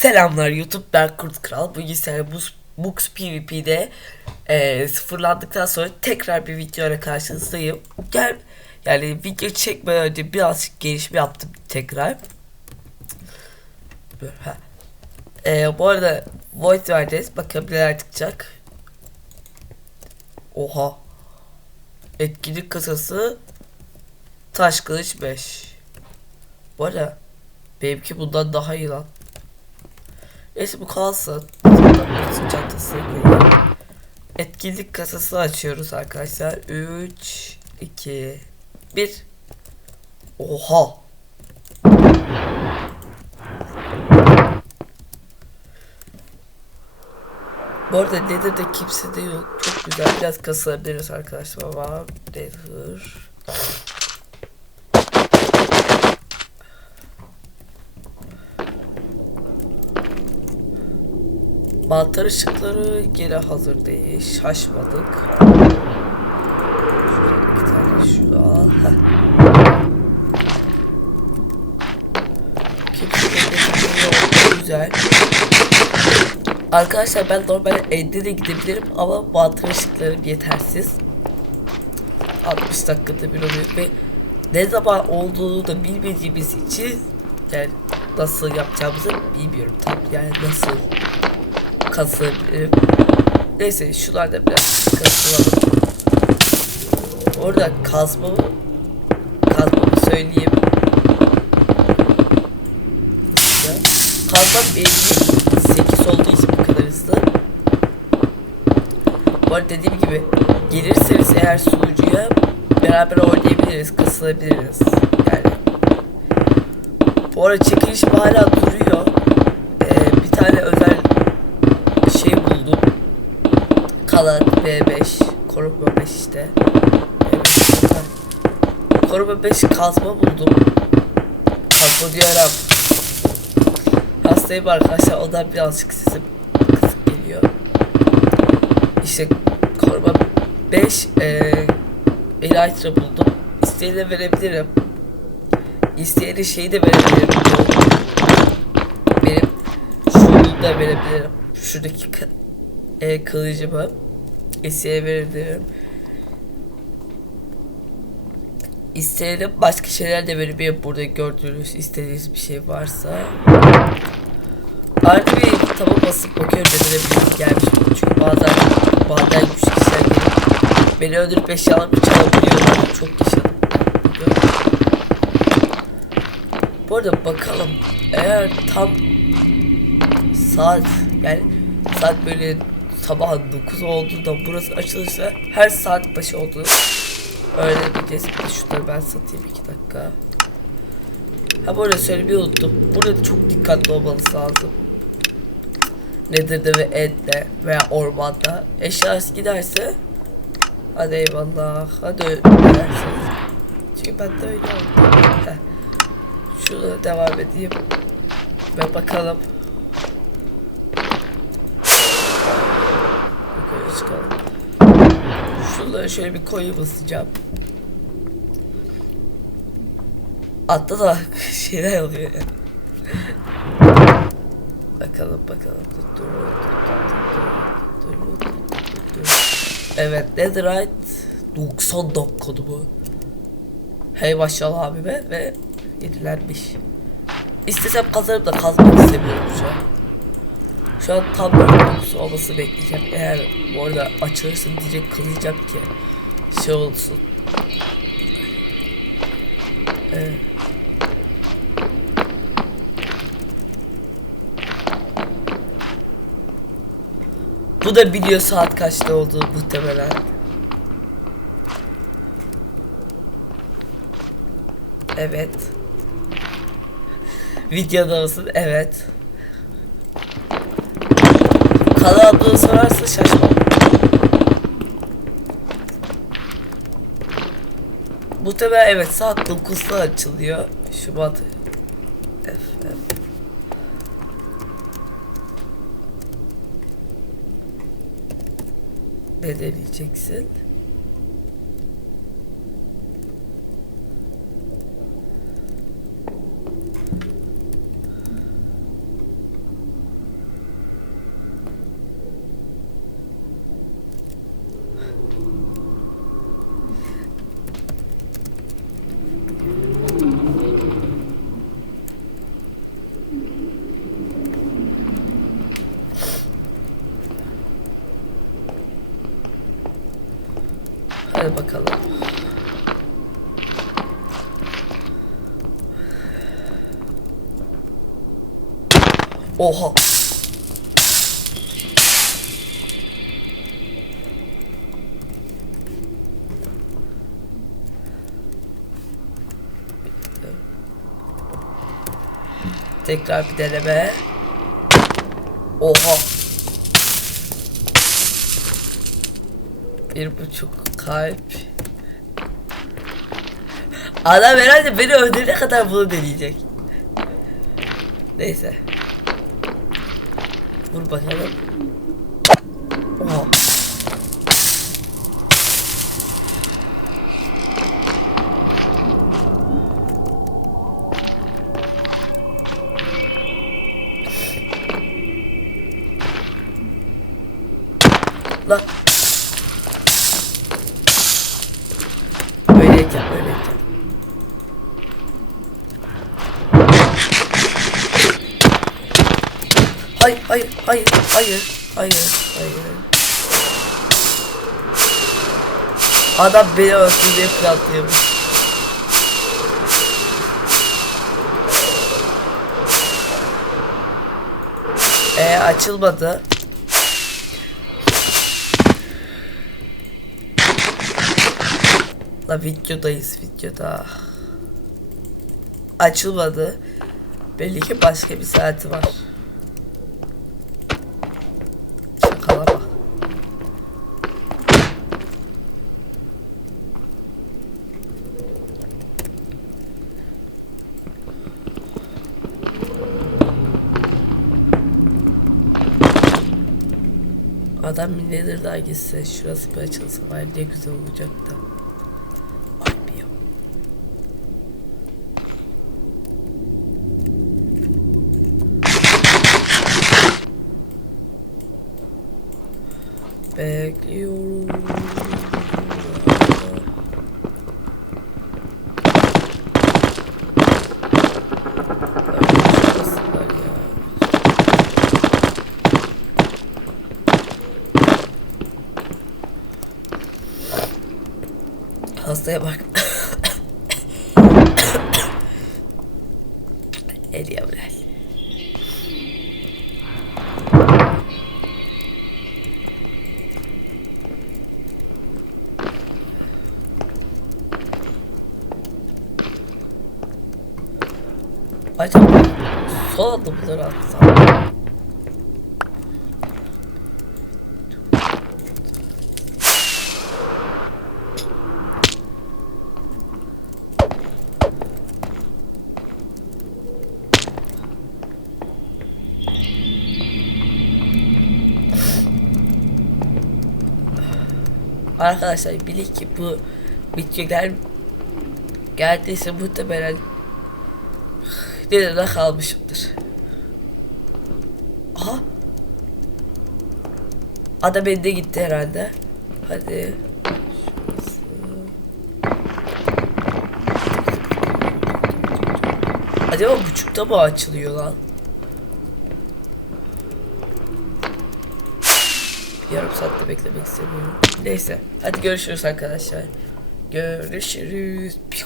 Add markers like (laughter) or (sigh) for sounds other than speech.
Selamlar YouTube ben Kurt Kral. Bugün sizlerle Books, Books PvP'de e, sıfırlandıktan sonra tekrar bir video ile karşınızdayım. Gel yani video çekmeden önce birazcık gelişme yaptım tekrar. E, bu arada voice vereceğiz. Bakalım neler çıkacak. Oha. Etkinlik kasası Taş kılıç 5. Bu arada benimki bundan daha iyi lan. Neyse bu kalsın. Çantası koyayım. Etkinlik kasası açıyoruz arkadaşlar. 3 2 1 Oha. Bu arada Nether'da kimse de yok. Çok güzel. Biraz kasılabiliriz arkadaşlar. Ama Nether. Mantar ışıkları gene hazır değil. Şaşmadık. Şöyle iki tane de yok. Güzel. Arkadaşlar ben normalde elde de gidebilirim ama mantar ışıklarım yetersiz. 60 dakikada bir oluyor ve ne zaman olduğunu da bilmediğimiz için yani nasıl yapacağımızı bilmiyorum tam yani nasıl kasabilirim. Neyse şuralarda biraz kasılalım. Orada kazmamı kazmamı söyleyeyim. Kazmam benim 8 olduğu için bu kadar hızlı. Bu arada dediğim gibi gelirseniz eğer sunucuya beraber oynayabiliriz, kasılabiliriz. Yani bu arada çekiliş hala duruyor. Ee, bir tane özel Kalan B5 koruma 5 işte. B5 koruma 5 kazma buldum. Kazma diyorum. Hastayım arkadaşlar ondan birazcık sesim kısık geliyor. İşte koruma 5 eee Elytra buldum. İsteyene verebilirim. İsteyene şeyi de verebilirim. Benim şunu da verebilirim. Şuradaki e, kılıcımı verebilirim. İsteyene başka şeyler de verebilirim. Burada gördüğünüz istediğiniz bir şey varsa. Artı bir taba basıp bakıyorum neden gelmiş. Çünkü bazen bazen güçlü kişiler gelip beni öldürüp eşyalarımı çalabiliyorlar. Çok yaşadım. Bu arada bakalım eğer tam saat yani saat böyle sabah 9 olduğunda burası açılırsa her saat başı olduğunu öğrenebileceğiz. Bir de şunları ben satayım 2 dakika. Ha bu arada söylemeyi unuttum. Burada çok dikkatli olmanız lazım. Nether'da ve End'de veya ormanda eşyası giderse hadi eyvallah hadi ödersiniz. Çünkü ben de öyle oldu. Heh. Şunu devam edeyim ve bakalım. Çıkalım. Şunları şöyle bir koyu basacağım. Altta da (laughs) şeyler oluyor ya. Bakalım bakalım. Dur, dur, dur, dur, dur. Evet Netherite 90 dakikada bu. Hey maşallah abime ve yenilenmiş. İstesem kazarım da kazmak istemiyorum şu an. Şu an tam kokusu olması bekleyeceğim. Eğer bu arada açılırsın diyecek kılacağım ki şey olsun. Evet. Bu da biliyor saat kaçta olduğu muhtemelen. Evet. Videoda mısın? Evet. Kanal adını sorarsa şaşmam. Muhtemelen evet saat 9'da açılıyor. Şubat. F, F. Ne Bakalım. Oha. Tekrar bir deneme. Oha. Bir buçuk kalp. Adam herhalde beni öldürene kadar bunu deneyecek. Neyse. Vur bakalım. Oha. Lan. Öyleyken öyleyken. Hayır hayır hayır hayır hayır hayır. Adam beni öldürmeye planlıyormuş. E açılmadı. La videodayız videoda. Açılmadı. Belli ki başka bir saati var. Şakalama. Adam bir nedir daha gitse şurası bir açılsa var ne güzel olacak da. Olmuyor. Bekliyorum. Şurası var ya. Hastaya bak. Acaba sol adımları atsam. Arkadaşlar bilin ki bu videolar geldiyse muhtemelen nerede kalmışımdır. Aha. Adam bende gitti herhalde. Hadi. Acaba buçukta mı açılıyor lan? Yarım saatte beklemek istemiyorum. Neyse. Hadi görüşürüz arkadaşlar. Görüşürüz. Piu.